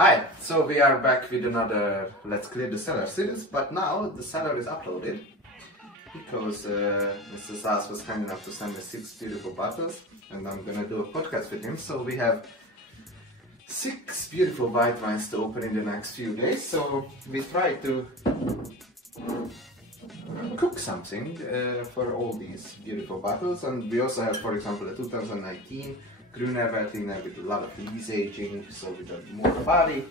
Hi, so we are back with another Let's Clear the Cellar series, but now the cellar is uploaded because Mr. Saahs was kind enough to send me 6 beautiful bottles and I'm gonna do a podcast with him. So we have 6 beautiful white wines to open in the next few days, so we try to cook something for all these beautiful bottles. And we also have, for example, a 2019 Grüner Veltliner with a lot of lees aging, so with a more body.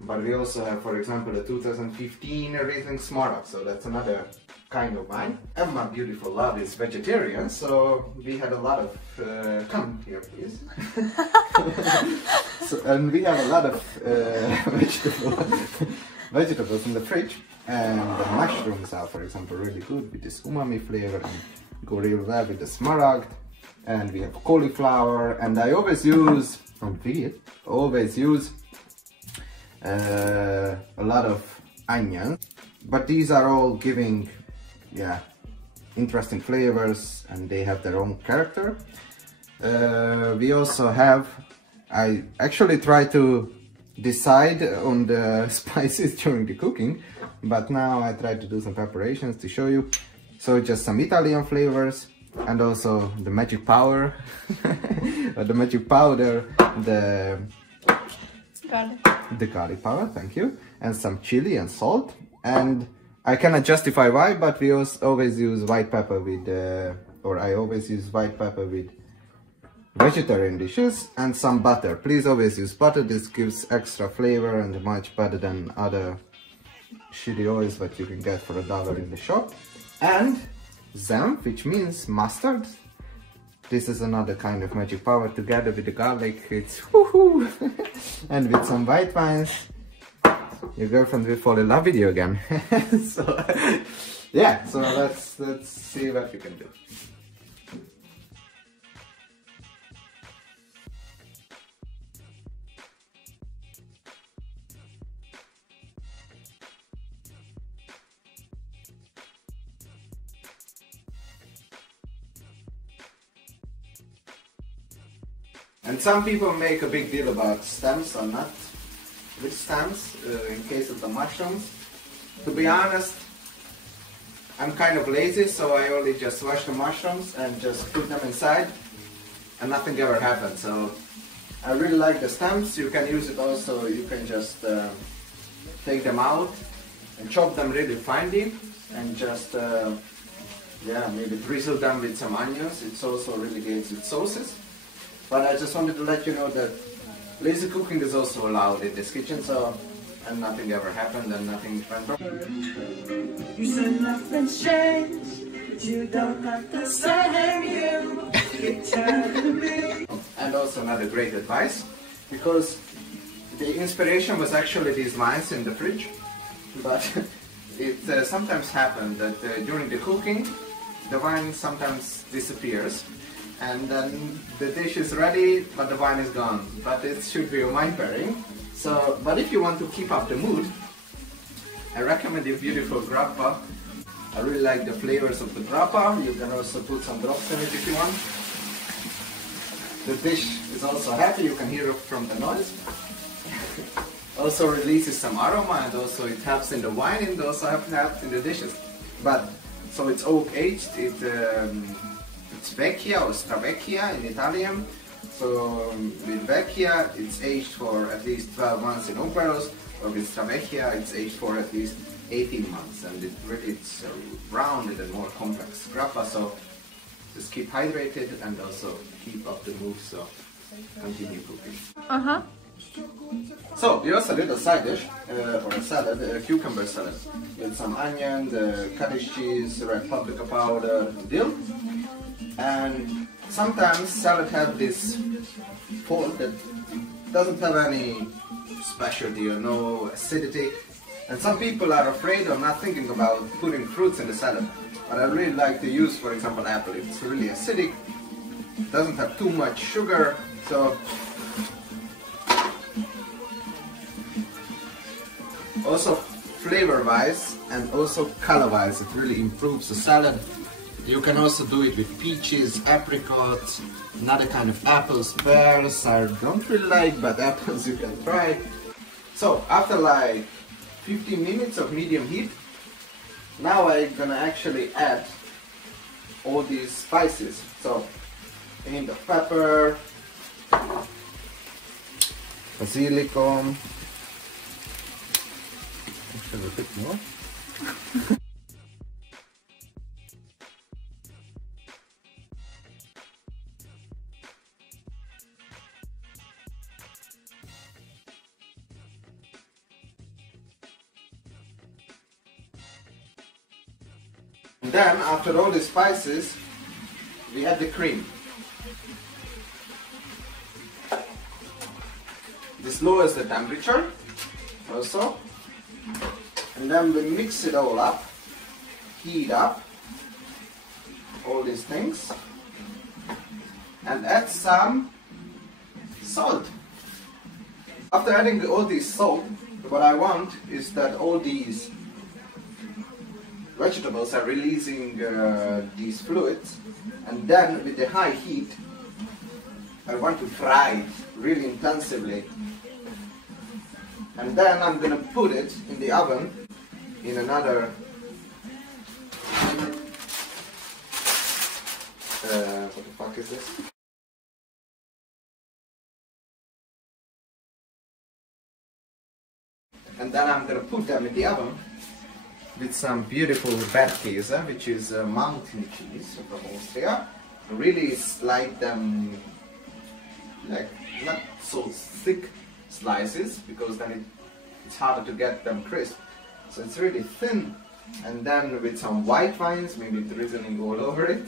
But we also have, for example, a 2015 Riesling Smaragd, so that's another kind of wine. And my beautiful love is vegetarian, so we had a lot of, come here please. And we have a lot of vegetables in the fridge, and the mushrooms are, for example, really good with this umami flavor and go real well with the Smaragd. And we have cauliflower, and I always use, a lot of onions, but these are all giving, interesting flavors, and they have their own character. We also have, I actually try to decide on the spices during the cooking, but now I try to do some preparations to show you. So just some Italian flavors, and also the magic power, the magic powder, the garlic powder, thank you, and some chili and salt. And I cannot justify why, but we always use white pepper with, I always use white pepper with vegetarian dishes, and some butter. Please always use butter, this gives extra flavor and much better than other shitty oils that you can get for $1 in the shop. And Senf, which means mustard. This is another kind of magic power. Together with the garlic, it's woohoo! And with some white wines, your girlfriend will fall in love with you again. So yeah, so let's see what we can do. And some people make a big deal about stems or not with stems in case of the mushrooms. To be honest, I'm kind of lazy, so I only just wash the mushrooms and just put them inside, and nothing ever happens. So I really like the stems. You can use it also, you can just take them out and chop them really finely and just maybe drizzle them with some onions. It's also really good with sauces. But I just wanted to let you know that lazy cooking is also allowed in this kitchen, and nothing ever happened and nothing went wrong. You said nothing's changed, but you don't have to say you turn to me. And also another great advice, because the inspiration was actually these wines in the fridge, but it sometimes happens that during the cooking, the wine sometimes disappears. And then the dish is ready, but the wine is gone. But it should be a wine pairing. So, but if you want to keep up the mood, I recommend the beautiful Grappa. I really like the flavors of the Grappa. You can also put some drops in it if you want. The dish is also happy, you can hear it from the noise. Also releases some aroma, and also it helps in the wine and also helps in the dishes. But, so it's oak aged, it's Vecchia or Stravecchia in Italian. So with Vecchia it's aged for at least 12 months in oak barrels, or with Stravecchia it's aged for at least 18 months, and it's rounded and more complex Grappa. So just keep hydrated and also keep up the mood, so continue cooking. So here's a little side dish, or a salad, a cucumber salad, with some onion, cottage cheese, red paprika powder, dill. And sometimes salad have this fault that doesn't have any specialty or no acidity. And some people are afraid or not thinking about putting fruits in the salad. But I really like to use, for example, apple. It's really acidic, doesn't have too much sugar, so also flavor-wise and also color-wise, it really improves the salad. You can also do it with peaches, apricots, another kind of apples, pears I don't really like, but apples you can try. So after like 15 minutes of medium heat, now I'm gonna actually add all these spices. So a hint of pepper, basilicum, actually a bit more. And then after all the spices, we add the cream. This lowers the temperature also, and then we mix it all up, heat up all these things, and add some salt. After adding all this salt, what I want is that all these vegetables are releasing these fluids, and then with the high heat I want to fry it really intensively, and then I'm gonna put it in the oven in another what the fuck is this? And then I'm gonna put them in the oven with some beautiful Berkäse, which is mountain cheese from Austria. Really slide them like not so thick slices, because then it's harder to get them crisp. So it's really thin, and then with some white wines, maybe drizzling all over it,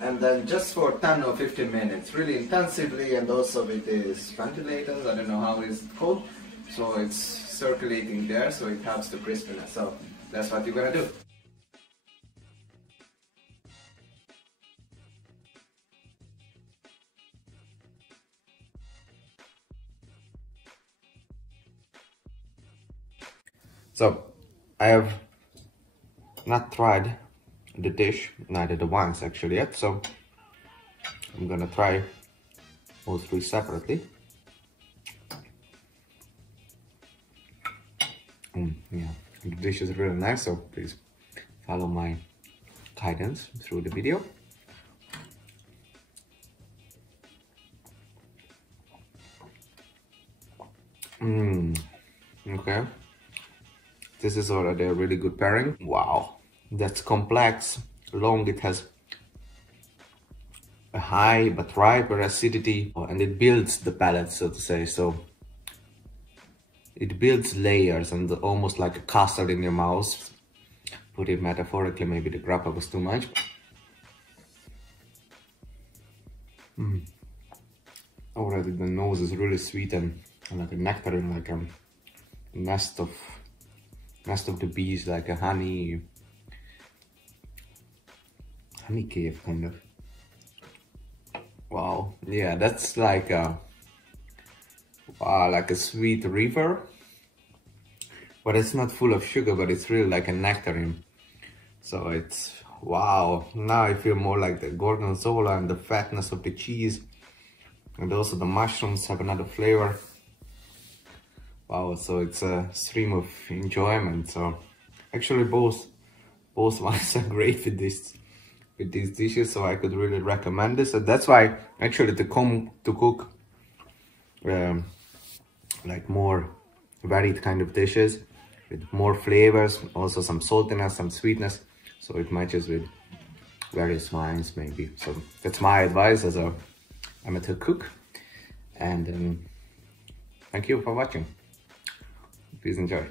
and then just for 10 or 15 minutes, really intensively, and also with these ventilators, I don't know how it's called, so it's circulating there, so it helps the crispiness. So that's what you're gonna do. So I have not tried the dish, neither the wines actually yet, so I'm gonna try all three separately. Yeah, the dish is really nice, so please follow my guidance through the video. Okay, this is already a really good pairing. Wow, that's complex, long, it has a high but riper acidity, and it builds the palate, so to say. So it builds layers and almost like a castle in your mouth. Put it metaphorically, maybe the grappa was too much. Already the nose is really sweet and like a nectarine, like a nest of the bees, like a honey cave kind of. Wow, yeah, that's like a sweet river, but it's not full of sugar, but it's really like a nectarine. So it's, wow, now I feel more like the gorgonzola and the fatness of the cheese, and also the mushrooms have another flavor. Wow, so it's a stream of enjoyment. So actually both wines are great with these dishes, so I could really recommend this. So that's why actually to cook like more varied kind of dishes with more flavors, also some saltiness, some sweetness, so it matches with various wines maybe. So that's my advice as a amateur cook, and thank you for watching. Please enjoy.